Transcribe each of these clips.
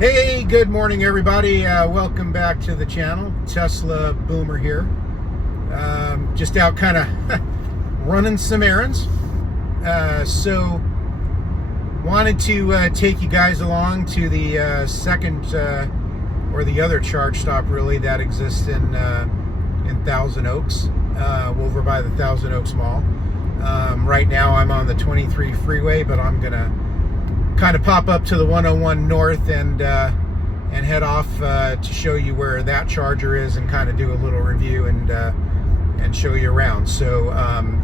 Hey, good morning everybody. Welcome back to the channel. Tesla Boomer here. Just out kind of running some errands. So wanted to take you guys along to the second or the other charge stop really that exists in Thousand Oaks, over by the Thousand Oaks Mall. Right now I'm on the 23 freeway, but I'm gonna kind of pop up to the 101 North and head off to show you where that charger is and kind of do a little review and show you around. So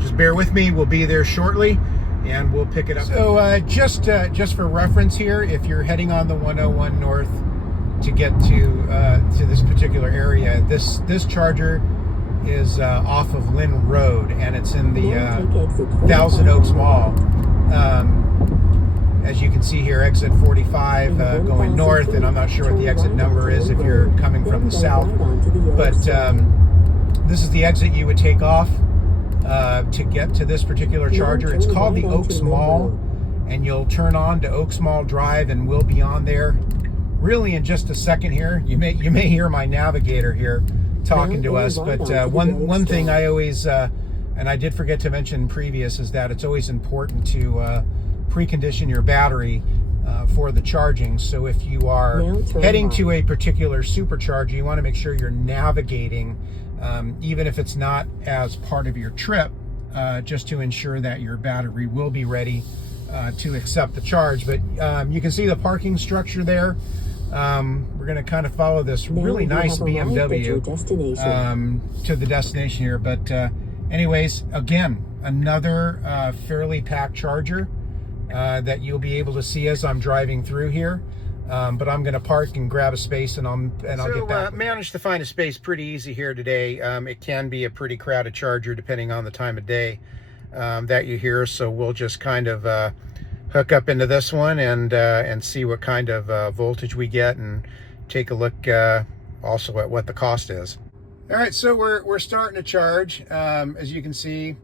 just bear with me. We'll be there shortly and we'll pick it up. So just for reference here, if you're heading on the 101 North to get to this particular area, this charger is off of Lynn Road, and it's in the Thousand Oaks Mall. As you can see here, exit 45 going north, and I'm not sure what the exit number is if you're coming from the south, but this is the exit you would take off to get to this particular charger. It's called the Oaks Mall, and you'll turn on to Oaks Mall Drive, and we'll be on there really in just a second here. You may hear my navigator here talking to us, but one thing I always and I did forget to mention previous is that it's always important to precondition your battery for the charging. So if you are heading to a particular supercharger, you want to make sure you're navigating, even if it's not as part of your trip, just to ensure that your battery will be ready to accept the charge. But you can see the parking structure there. We're going to kind of follow this really nice BMW to the destination here. But anyways, again, another fairly packed charger that you'll be able to see as I'm driving through here. But I'm going to park and grab a space, and I'll get back. Managed to find a space pretty easy here today. It can be a pretty crowded charger depending on the time of day that you're here. So we'll just kind of hook up into this one and see what kind of voltage we get, and take a look also at what the cost is. All right, so we're starting to charge. As you can see,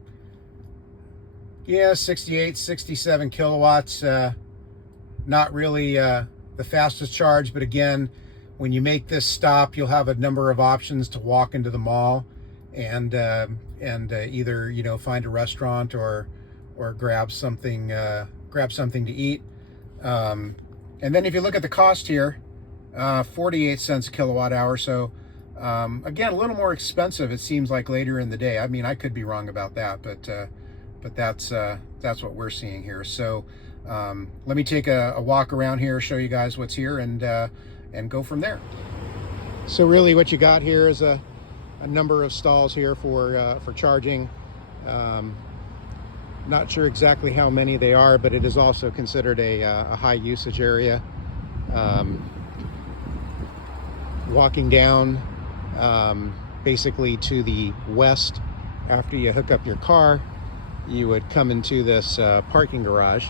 yeah, 68, 67 kilowatts. Not really the fastest charge, but again, when you make this stop, you'll have a number of options to walk into the mall and either find a restaurant or grab something to eat. And then if you look at the cost here, 48 cents a kilowatt hour. So again, a little more expensive, it seems like, later in the day. I mean, I could be wrong about that, but that's what we're seeing here. So let me take a walk around here, show you guys what's here, and go from there. So really what you got here is a number of stalls here for charging. Not sure exactly how many they are, but it is also considered a high usage area. Walking down basically to the west, after you hook up your car, you would come into this parking garage,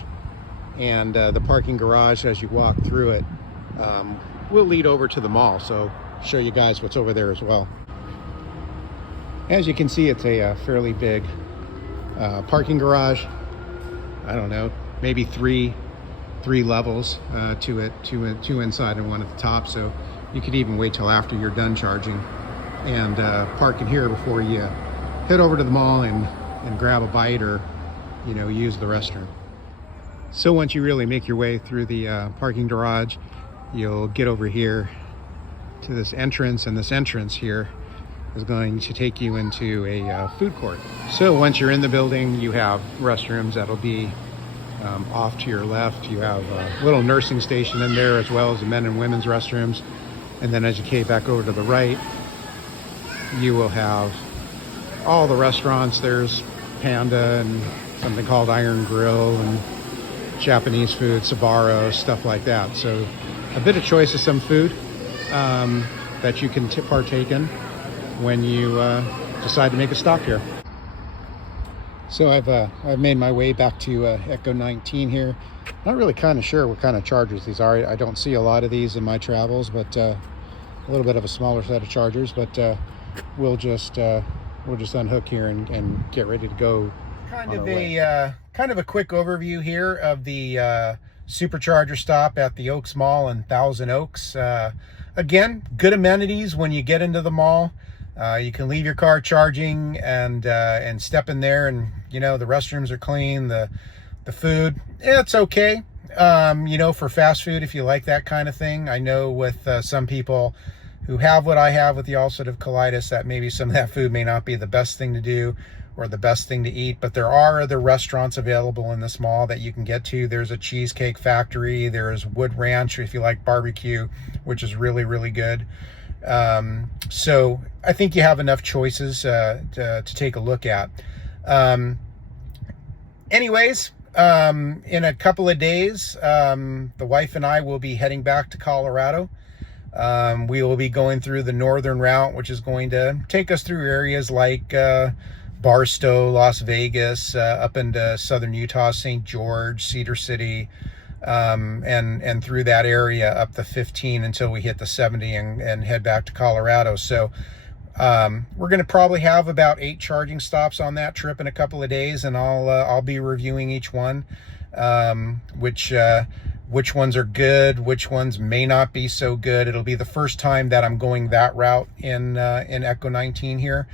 and the parking garage, as you walk through it, will lead over to the mall. So show you guys what's over there as well. As you can see, it's a fairly big parking garage. I don't know, maybe three levels to it, two inside and one at the top. So you could even wait till after you're done charging and park in here before you head over to the mall and grab a bite or use the restroom. So once you really make your way through the parking garage, you'll get over here to this entrance, and this entrance here is going to take you into a food court. So once you're in the building, you have restrooms that'll be off to your left. You have a little nursing station in there, as well as the men and women's restrooms. And then as you came back over to the right, you will have all the restaurants. There's Panda and something called Iron Grill and Japanese food, Sbarro, stuff like that. So a bit of choice of some food that you can partake in when you decide to make a stop here. So I've made my way back to Echo 19 here. Not really kind of sure what kind of chargers these are. I don't see a lot of these in my travels, but a little bit of a smaller set of chargers. But we'll just unhook here and get ready to go. Kind of a quick overview here of the Supercharger stop at the Oaks Mall in Thousand Oaks. Again, good amenities when you get into the mall. You can leave your car charging and step in there, and the restrooms are clean. The food, it's okay. For fast food, if you like that kind of thing. I know with some people who have what I have with the ulcerative colitis, that maybe some of that food may not be the best thing to do or the best thing to eat, but there are other restaurants available in this mall that you can get to. There's a Cheesecake Factory, there's Wood Ranch if you like barbecue, which is really, really good. So I think you have enough choices to take a look at. Anyways, in a couple of days, the wife and I will be heading back to Colorado. We will be going through the northern route, which is going to take us through areas like Barstow, Las Vegas, up into southern Utah, St. George, Cedar City, and through that area up the 15 until we hit the 70 and head back to Colorado. So we're going to probably have about 8 charging stops on that trip in a couple of days, and I'll be reviewing each one, which ones are good, which ones may not be so good. It'll be the first time that I'm going that route in Echo 19 here.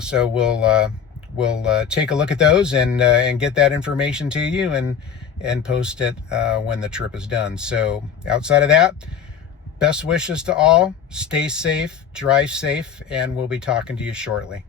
So we'll take a look at those and get that information to you and post it when the trip is done. So outside of that, best wishes to all. Stay safe, drive safe, and we'll be talking to you shortly.